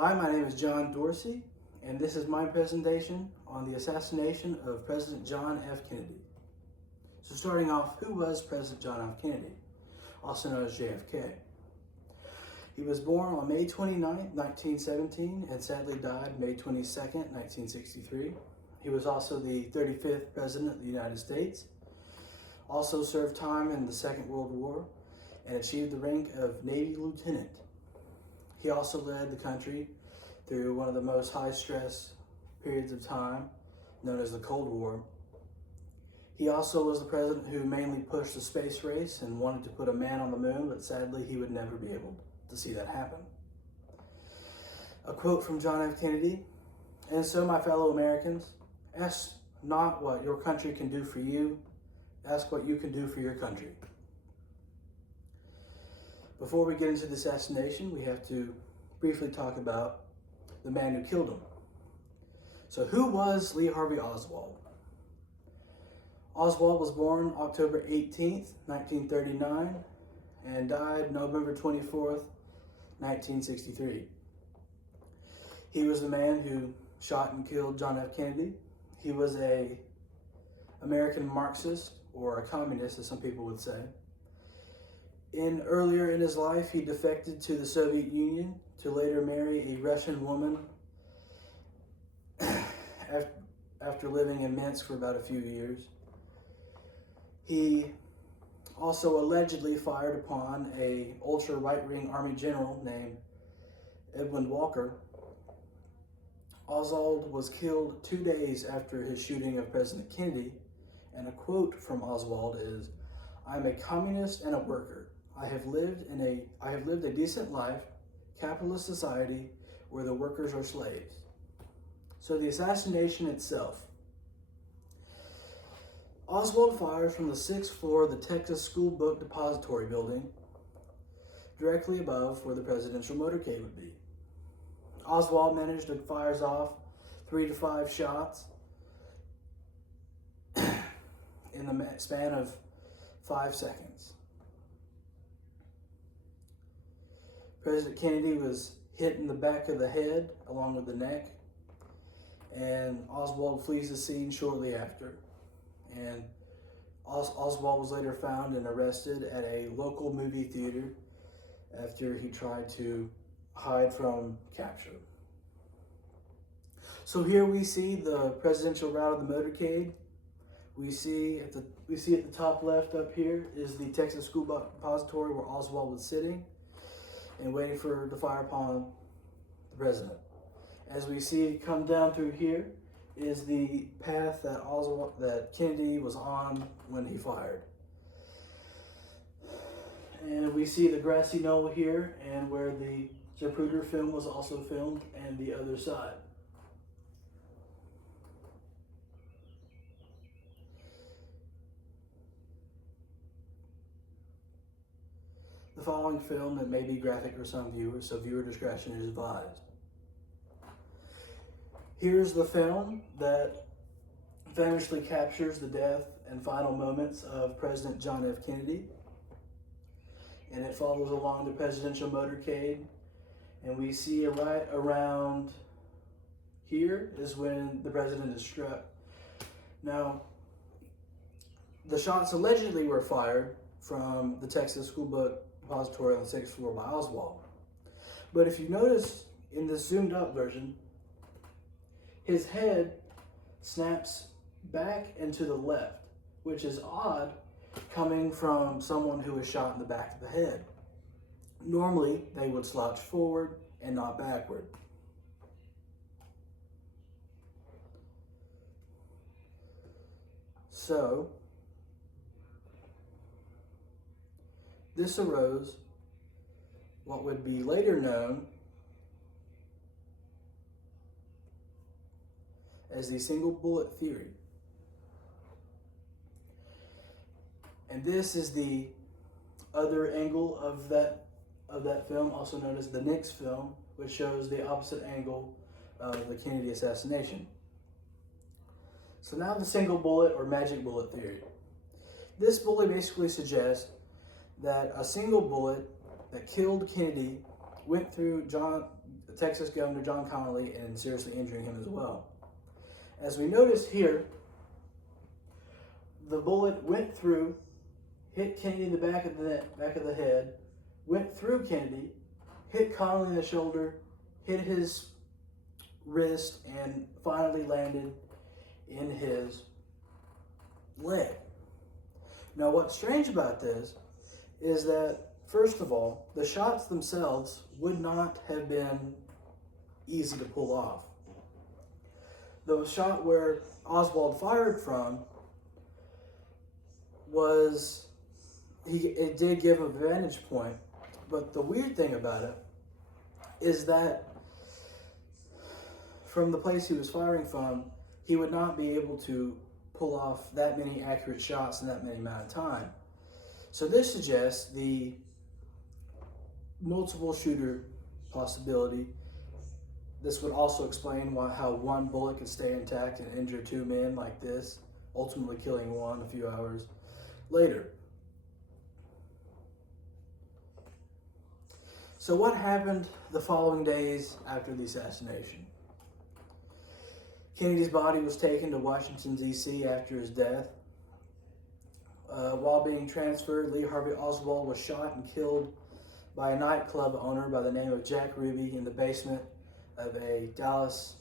Hi, my name is John Dorsey, and this is my presentation on the assassination of President John F. Kennedy. So starting off, who was President John F. Kennedy, also known as JFK? He was born on May 29, 1917, and sadly died May 22, 1963. He was also the 35th President of the United States, also served time in the Second World War, and achieved the rank of Navy Lieutenant. He also led the country through one of the most high-stress periods of time, known as the Cold War. He also was the president who mainly pushed the space race and wanted to put a man on the moon, but sadly he would never be able to see that happen. A quote from John F. Kennedy: "And so, my fellow Americans, ask not what your country can do for you, ask what you can do for your country." Before we get into the assassination, we have to briefly talk about the man who killed him. So who was Lee Harvey Oswald? Oswald was born October 18th, 1939, and died November 24th, 1963. He was the man who shot and killed John F. Kennedy. He was an American Marxist, or a communist, as some people would say. Earlier in his life, he defected to the Soviet Union to later marry a Russian woman after living in Minsk for about a few years. He also allegedly fired upon a ultra right-wing army general named Edwin Walker. Oswald was killed 2 days after his shooting of President Kennedy, and a quote from Oswald is, "I'm a communist and a worker. I have lived a decent life, capitalist society where the workers are slaves." So the assassination itself. Oswald fired from the 6th floor of the Texas School Book Depository building, directly above where the presidential motorcade would be. Oswald managed to fire off 3 to 5 shots in the span of 5 seconds. President Kennedy was hit in the back of the head along with the neck, and Oswald flees the scene shortly after. And Oswald was later found and arrested at a local movie theater after he tried to hide from capture. So here we see the presidential route of the motorcade. We see at the top left up here is the Texas School Book Depository where Oswald was sitting and waiting to fire upon the president. As we see come down through here is the path that Kennedy was on when he fired. And we see the grassy knoll here and where the Zapruder film was also filmed, and the other side. The following film, it may be graphic for some viewers, so viewer discretion is advised. Here's the film that famously captures the death and final moments of President John F. Kennedy. And it follows along the presidential motorcade. And we see right around here is when the president is struck. Now, the shots allegedly were fired from the Texas School Book Depository on the 6th floor by Oswald. But if you notice in this zoomed up version, his head snaps back and to the left, which is odd coming from someone who was shot in the back of the head. Normally, they would slouch forward and not backward. So, this arose what would be later known as the single bullet theory. And this is the other angle of that film, also known as the Nix film, which shows the opposite angle of the Kennedy assassination. So now the single bullet or magic bullet theory. This bullet basically suggests that a single bullet that killed Kennedy went through Texas Governor John Connally and seriously injuring him as well. As we notice here, the bullet went through, hit Kennedy in the back of the head, went through Kennedy, hit Connally in the shoulder, hit his wrist, and finally landed in his leg. Now, what's strange about this is that, first of all, the shots themselves would not have been easy to pull off. The shot where Oswald fired from it did give him a vantage point, but the weird thing about it is that from the place he was firing from, he would not be able to pull off that many accurate shots in that many amount of time. So this suggests the multiple shooter possibility. This would also explain how one bullet could stay intact and injure two men like this, ultimately killing one a few hours later. So what happened the following days after the assassination? Kennedy's body was taken to Washington, D.C. after his death. While being transferred, Lee Harvey Oswald was shot and killed by a nightclub owner by the name of Jack Ruby in the basement of a Dallas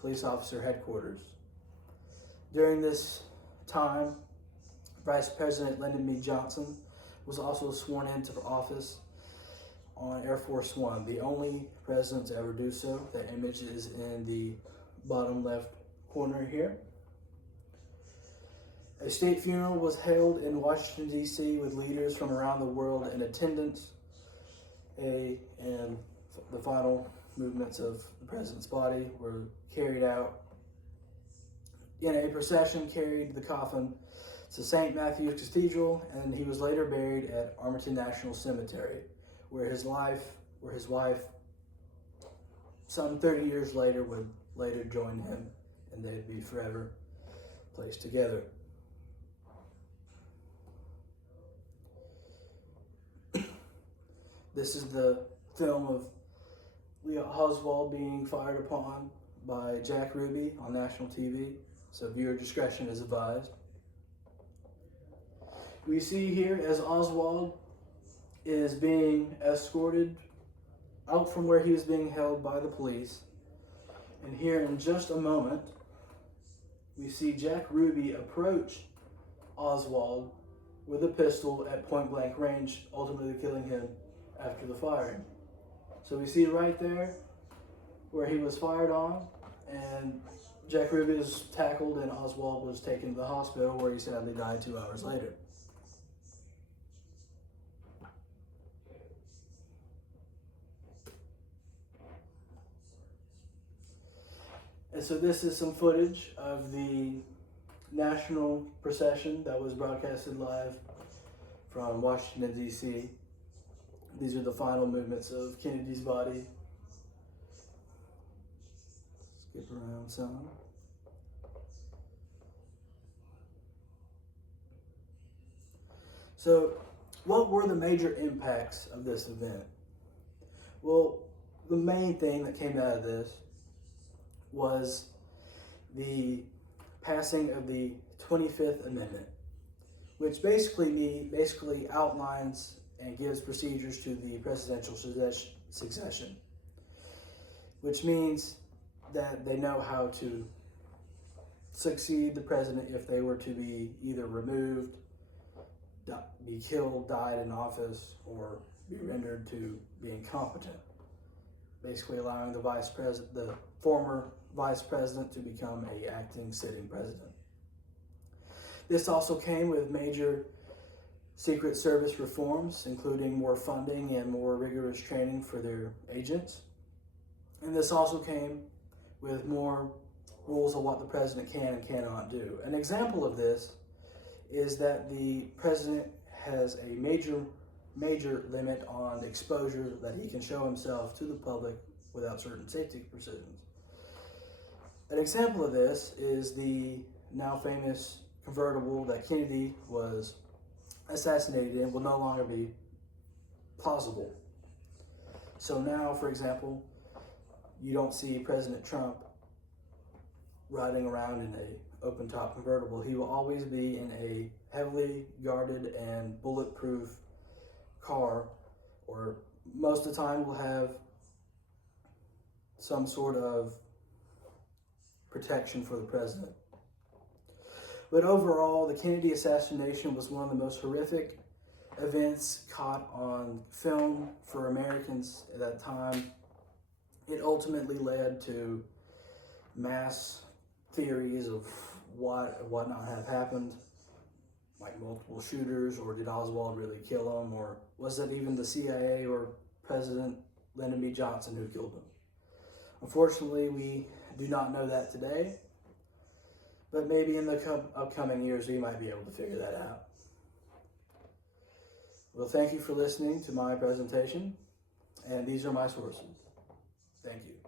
police officer headquarters. During this time, Vice President Lyndon B. Johnson was also sworn into office on Air Force One, the only president to ever do so. That image is in the bottom left corner here. A state funeral was held in Washington, D.C. with leaders from around the world in attendance. And the final movements of the president's body were carried out in a procession, carried the coffin to St. Matthew's Cathedral, and he was later buried at Arlington National Cemetery, where his wife, some 30 years later, would later join him, and they'd be forever placed together. This is the film of Lee Oswald being fired upon by Jack Ruby on national TV, so viewer discretion is advised. We see here as Oswald is being escorted out from where he is being held by the police. And here in just a moment, we see Jack Ruby approach Oswald with a pistol at point blank range, ultimately killing him after the firing. So we see right there where he was fired on, and Jack Ruby is tackled and Oswald was taken to the hospital where he sadly died 2 hours later. And so this is some footage of the national procession that was broadcasted live from Washington, D.C. These are the final movements of Kennedy's body. Skip around some. So, what were the major impacts of this event? Well, the main thing that came out of this was the passing of the 25th Amendment, which basically outlines and gives procedures to the presidential succession, which means that they know how to succeed the president if they were to be either removed, be killed, died in office, or be rendered to be incompetent, basically allowing the former vice president to become an acting sitting president. This also came with major Secret Service reforms, including more funding and more rigorous training for their agents. And this also came with more rules of what the president can and cannot do. An example of this is that the president has a major limit on exposure that he can show himself to the public without certain safety precautions. An example of this is the now famous convertible that Kennedy was assassinated in will no longer be plausible. So now, for example, you don't see President Trump riding around in a open-top convertible. He will always be in a heavily guarded and bulletproof car, or most of the time will have some sort of protection for the president. But overall, the Kennedy assassination was one of the most horrific events caught on film for Americans at that time. It ultimately led to mass theories of what not have happened, like multiple shooters, or did Oswald really kill him, or was it even the CIA or President Lyndon B. Johnson who killed him? Unfortunately, we do not know that today, but maybe in the upcoming years we might be able to figure that out. Well, thank you for listening to my presentation, and these are my sources. Thank you.